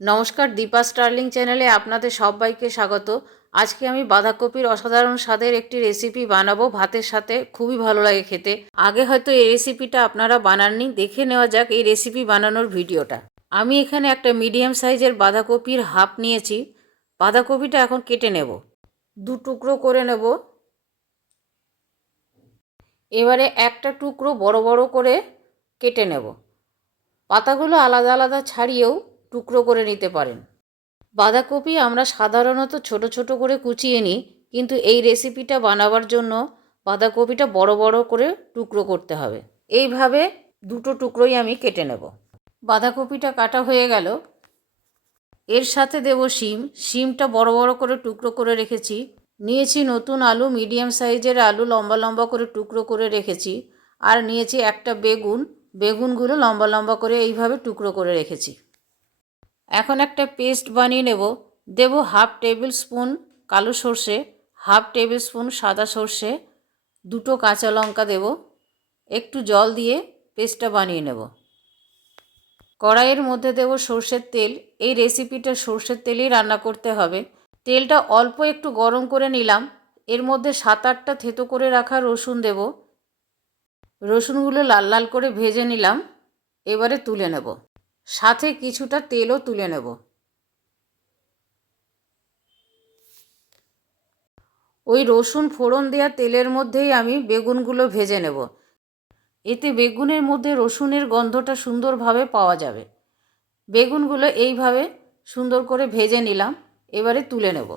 নমস্কার দীপা স্টার্লিং চ্যানেলে আপনাদের সবাইকে স্বাগত। আজকে আমি বাঁধাকপির অসাধারণ স্বাদের একটি রেসিপি বানাবো ভাতের সাথে, খুবই ভালো লাগে খেতে। আগে হয়তো এই রেসিপিটা আপনারা বানাননি, দেখে নেওয়া যাক এই রেসিপি বানানোর ভিডিওটা। আমি এখানে একটা মিডিয়াম সাইজের বাঁধাকপির হাফ নিয়েছি। বাঁধাকপিটা এখন কেটে নেব। দু টুকরো করে নেব। এবারে একটা টুকরো বড় বড় করে কেটে নেব। পাতাগুলো আলাদা আলাদা ছাড়িয়েও টুকরো করে নিতে পারেন। বাঁধাকপি আমরা সাধারণত ছোট ছোট করে কুচিয়ে নিই, কিন্তু এই রেসিপিটা বানাবার জন্য বাঁধাকপিটা বড় বড় করে টুকরো করতে হবে। এইভাবে দুটো টুকরোই আমি কেটে নেব। বাঁধাকপিটা কাটা হয়ে গেল। এর সাথে দেব শিম। শিমটা বড় বড় করে টুকরো করে রেখেছি। নিয়েছি নতুন আলু, মিডিয়াম সাইজের আলু লম্বা লম্বা করে টুকরো করে রেখেছি। আর নিয়েছি একটা বেগুন। বেগুনগুলো লম্বা লম্বা করে এইভাবে টুকরো করে রেখেছি। এখন একটা পেস্ট বানিয়ে নেব। দেব হাফ টেবিল স্পুন কালো সর্ষে, হাফ টেবিল স্পুন সাদা সর্ষে, দুটো কাঁচা লঙ্কা দেব। একটু জল দিয়ে পেস্টটা বানিয়ে নেব। কড়াইয়ের মধ্যে দেব সর্ষের তেল। এই রেসিপিটা সর্ষের তেলেই রান্না করতে হবে। তেলটা অল্প একটু গরম করে নিলাম। এর মধ্যে সাত আটটা থেতো করে রাখা রসুন দেব। রসুনগুলো লাল লাল করে ভেজে নিলাম। এবারে তুলে নেব। সাথে কিছুটা তেলও তুলে নেব। ওই রসুন ফোড়ন দেওয়া তেলের মধ্যেই আমি বেগুনগুলো ভেজে নেব। এতে বেগুনের মধ্যে রসুনের গন্ধটা সুন্দরভাবে পাওয়া যাবে। বেগুনগুলো এইভাবে সুন্দর করে ভেজে নিলাম, এবারে তুলে নেব।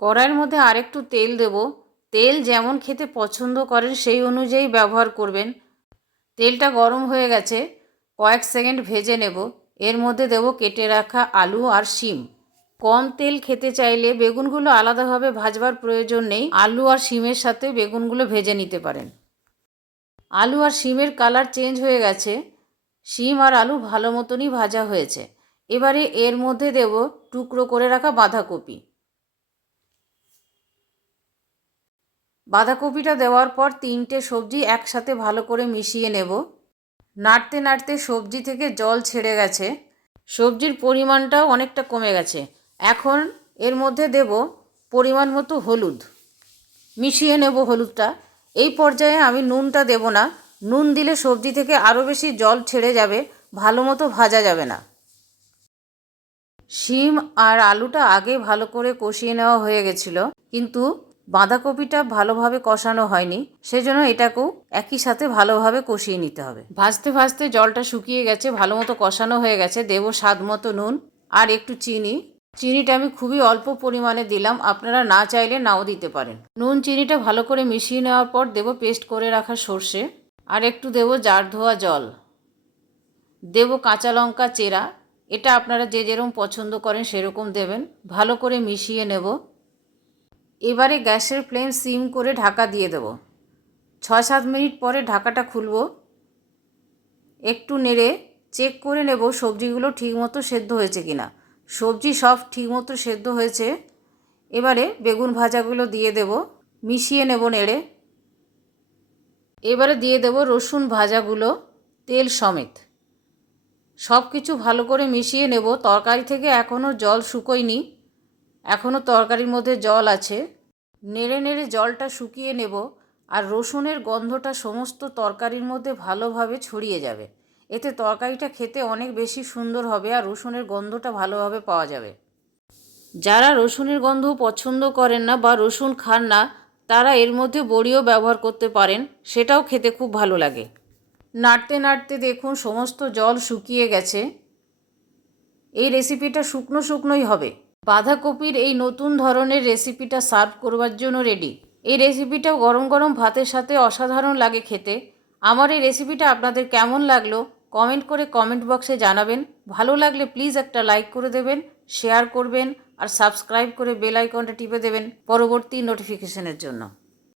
কড়াইয়ের মধ্যে আরেকটু তেল দেব। তেল যেমন খেতে পছন্দ করেন সেই অনুযায়ী ব্যবহার করবেন। তেলটা গরম হয়ে গেছে, কয়েক সেকেন্ড ভেজে নেব। এর মধ্যে দেব কেটে রাখা আলু আর শিম। কম তেল খেতে চাইলে বেগুনগুলো আলাদাভাবে ভাজবার প্রয়োজন নেই। আলু আর শিমের সাথে বেগুনগুলো ভেজে নিতে পারেন। আলু আর শিমের কালার চেঞ্জ হয়ে গেছে। শিম আর আলু ভালো মতনই ভাজা হয়েছে। এবারে এর মধ্যে দেব টুকরো করে রাখা বাঁধাকপি। বাঁধাকপিটা দেওয়ার পর তিনটে সবজি একসাথে ভালো করে মিশিয়ে নেব। নাড়তে নাড়তে সবজি থেকে জল ছেড়ে গেছে। সবজির পরিমাণটাও অনেকটা কমে গেছে। এখন এর মধ্যে দেব পরিমাণ মতো হলুদ। মিশিয়ে নেব হলুদটা। এই পর্যায়ে আমি নুনটা দেব না। নুন দিলে সবজি থেকে আরও বেশি জল ছেড়ে যাবে, ভালো মতো ভাজা যাবে না। শিম আর আলুটা আগে ভালো করে কষিয়ে নেওয়া হয়ে গেছিল, কিন্তু বাঁধাকপিটা ভালোভাবে কষানো হয়নি, সেজন্য এটাকেও একই সাথে ভালোভাবে কষিয়ে নিতে হবে। ভাজতে ভাজতে জলটা শুকিয়ে গেছে, ভালো মতো কষানো হয়ে গেছে, দেব স্বাদ মতো নুন আর একটু চিনি। চিনিটা আমি খুবই অল্প পরিমাণে দিলাম, আপনারা না চাইলে নাও দিতে পারেন। নুন চিনিটা ভালো করে মিশিয়ে নেওয়ার পর দেব পেস্ট করে রাখা সর্ষে আর একটু দেব জার ধোয়া জল। দেব কাঁচা লঙ্কা চেরা, এটা আপনারা যে যেরকম পছন্দ করেন সেরকম দেবেন। ভালো করে মিশিয়ে নেব। এবারে গ্যাসের ফ্লেম সিম করে ঢাকা দিয়ে দেব। ছয় সাত মিনিট পরে ঢাকাটা খুলব। একটু নেড়ে চেক করে নেব সবজিগুলো ঠিকমতো সেদ্ধ হয়েছে কিনা। সবজি সব ঠিকমতো সেদ্ধ হয়েছে। এবারে বেগুন ভাজাগুলো দিয়ে দেব। মিশিয়ে নেব নেড়ে। এবারে দিয়ে দেব রসুন ভাজাগুলো, তেল সমেত। সব কিছু ভালো করে মিশিয়ে নেব। তরকারি থেকে এখনও জল শুকোয়নি। এখনও তরকারির মধ্যে জল আছে। নেড়ে নেড়ে জলটা শুকিয়ে নেব আর রসুনের গন্ধটা সমস্ত তরকারির মধ্যে ভালোভাবে ছড়িয়ে যাবে। এতে তরকারিটা খেতে অনেক বেশি সুন্দর হবে আর রসুনের গন্ধটা ভালোভাবে পাওয়া যাবে। যারা রসুনের গন্ধ পছন্দ করেন না বা রসুন খান না, তারা এর মধ্যে বড়িও ব্যবহার করতে পারেন, সেটাও খেতে খুব ভালো লাগে। নাড়তে নাড়তে দেখুন সমস্ত জল শুকিয়ে গেছে। এই রেসিপিটা শুকনো শুকনোই হবে। বাঁধাকপির এই নতুন ধরনের রেসিপিটা সার্ভ করবার জন্য রেডি এই রেসিপিটা গরম গরম ভাতের সাথে অসাধারণ লাগে খেতে। আমার এই রেসিপিটা আপনাদের কেমন লাগল কমেন্ট করে কমেন্ট বক্সে জানাবেন। ভালো লাগলে প্লিজ একটা লাইক করে দেবেন শেয়ার করবেন আর সাবস্ক্রাইব করে বেল আইকনটা টিপে দেবেন পরবর্তী নোটিফিকেশনের জন্য।